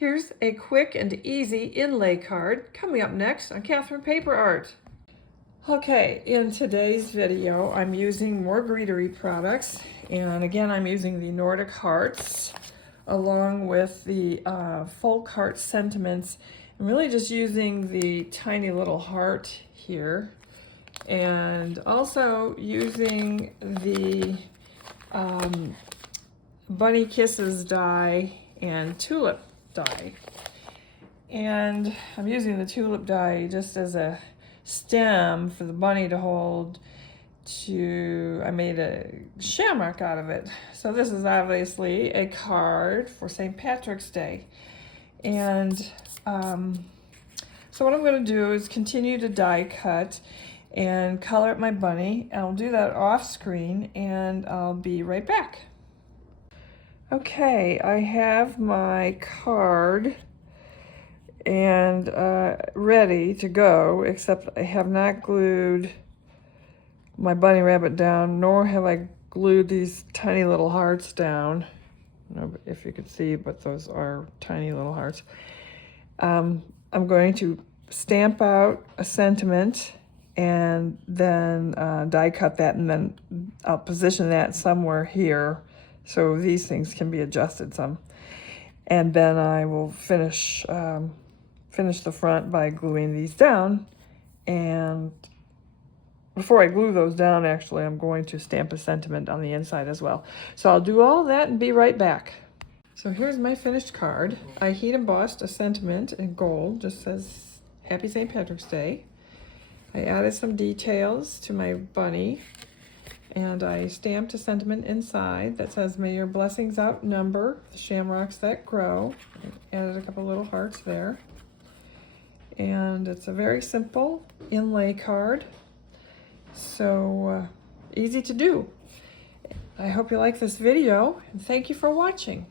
Here's a quick and easy inlay card coming up next on Catherine Paper Art. Okay, in today's video I'm using more Greetery products, and again I'm using the Nordic Hearts along with the folk heart sentiments. I'm really just using the tiny little heart here, and also using the Bunny Kisses die and tulip die. And I'm using the tulip die just as a stem for the bunny to hold. I made a shamrock out of it. So this is obviously a card for St. Patrick's Day. And so what I'm going to do is continue to die cut and color up my bunny. I'll do that off screen and I'll be right back. Okay, I have my card and ready to go, except I have not glued my bunny rabbit down, nor have I glued these tiny little hearts down. I don't know if you could see, but those are tiny little hearts. I'm going to stamp out a sentiment and then die cut that, and then I'll position that somewhere here so these things can be adjusted some. And then I will finish the front by gluing these down. And before I glue those down, actually, I'm going to stamp a sentiment on the inside as well. So I'll do all that and be right back. So here's my finished card. I heat embossed a sentiment in gold, just says Happy St. Patrick's Day. I added some details to my bunny, and I stamped a sentiment inside that says, "May your blessings outnumber the shamrocks that grow." I added a couple little hearts there. And it's a very simple inlay card, so easy to do. I hope you like this video, and thank you for watching.